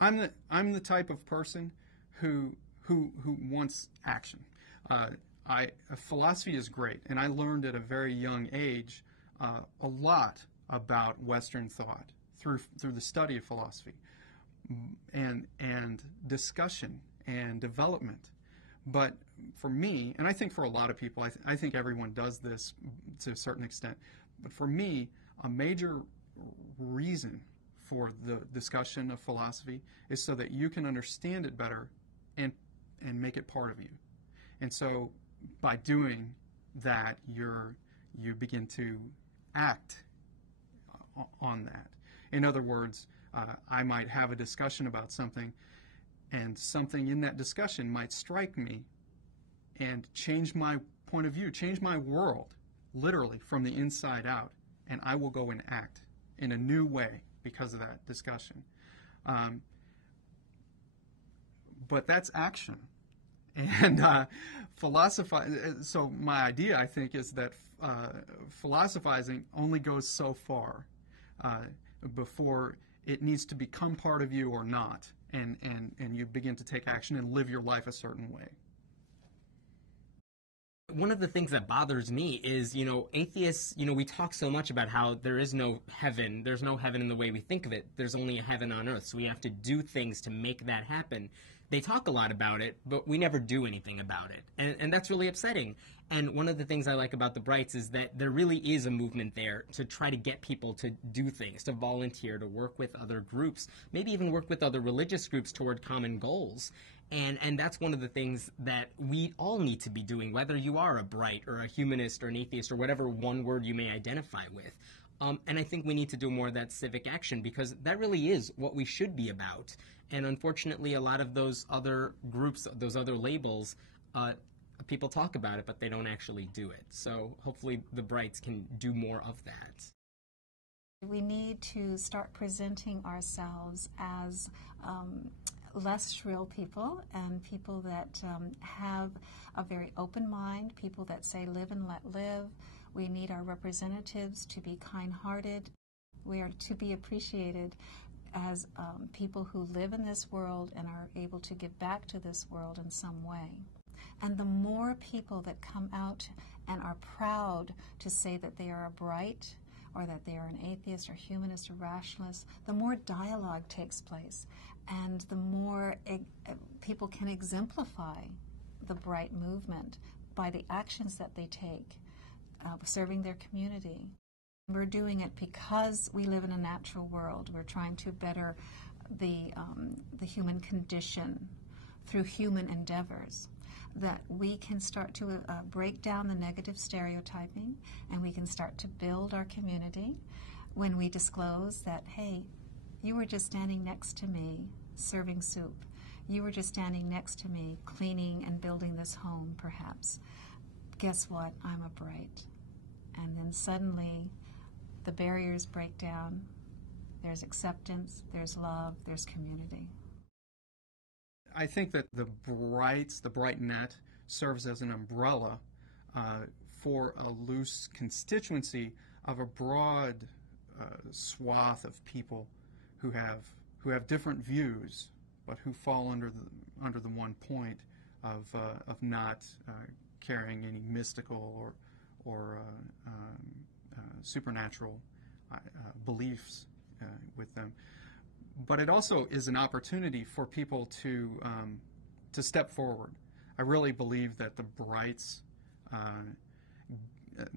I'm the type of person who wants action. Philosophy is great, and I learned at a very young age a lot about Western thought through the study of philosophy and discussion and development. But for me, and I think for a lot of people, I think everyone does this to a certain extent. But for me, a major reason for the discussion of philosophy is so that you can understand it better and make it part of you. And so by doing that, you begin to act on that. In other words, I might have a discussion about something, and something in that discussion might strike me and change my point of view, change my world, literally from the inside out, and I will go and act in a new way because of that discussion. But that's action. And so my idea, I think, is that philosophizing only goes so far before it needs to become part of you or not, and you begin to take action and live your life a certain way. One of the things that bothers me is, atheists, we talk so much about how there is no heaven. There's no heaven in the way we think of it. There's only a heaven on earth, so we have to do things to make that happen. They talk a lot about it, but we never do anything about it, and that's really upsetting. And one of the things I like about the Brights is that there really is a movement there to try to get people to do things, to volunteer, to work with other groups, maybe even work with other religious groups toward common goals. And that's one of the things that we all need to be doing, whether you are a Bright or a humanist or an atheist or whatever one word you may identify with. And I think we need to do more of that civic action, because that really is what we should be about. And unfortunately, a lot of those other groups, those other labels, people talk about it, but they don't actually do it. So hopefully the Brights can do more of that. We need to start presenting ourselves as less shrill people, and people that have a very open mind, people that say live and let live. We need our representatives to be kind-hearted. We are to be appreciated as people who live in this world and are able to give back to this world in some way. And the more people that come out and are proud to say that they are a Bright, or that they are an atheist or humanist or rationalist, the more dialogue takes place, and the more people can exemplify the Bright movement by the actions that they take, serving their community. We're doing it because we live in a natural world. We're trying to better the human condition through human endeavors, that we can start to break down the negative stereotyping, and we can start to build our community when we disclose that, hey, you were just standing next to me serving soup. You were just standing next to me cleaning and building this home, perhaps. Guess what? I'm a Bright. And then suddenly the barriers break down. There's acceptance, there's love, there's community. I think that the Brights, the Bright net, serves as an umbrella for a loose constituency of a broad swath of people who have different views, but who fall under the one point of not carrying any mystical or supernatural beliefs with them. But it also is an opportunity for people to step forward. I really believe that the Brights,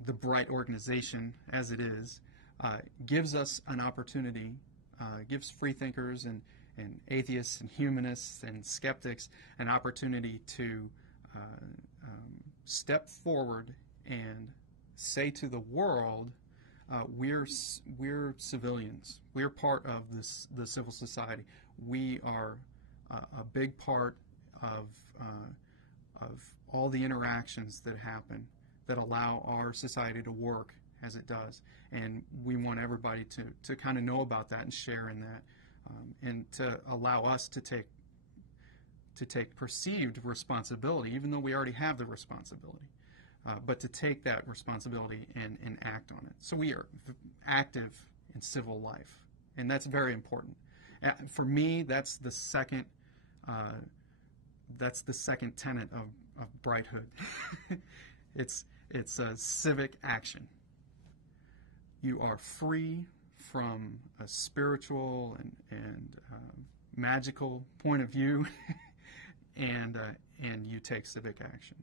the Bright organization as it is, gives us an opportunity, gives freethinkers and atheists and humanists and skeptics an opportunity to step forward and say to the world, we're civilians. We're part of the civil society. We are a big part of all the interactions that happen that allow our society to work as it does. And we want everybody to kind of know about that and share in that, and to allow us to take perceived responsibility, even though we already have the responsibility. But to take that responsibility and act on it. So we are active in civil life, and that's very important. For me, that's the second tenet of brighthood. it's a civic action. You are free from a spiritual and magical point of view, and you take civic action.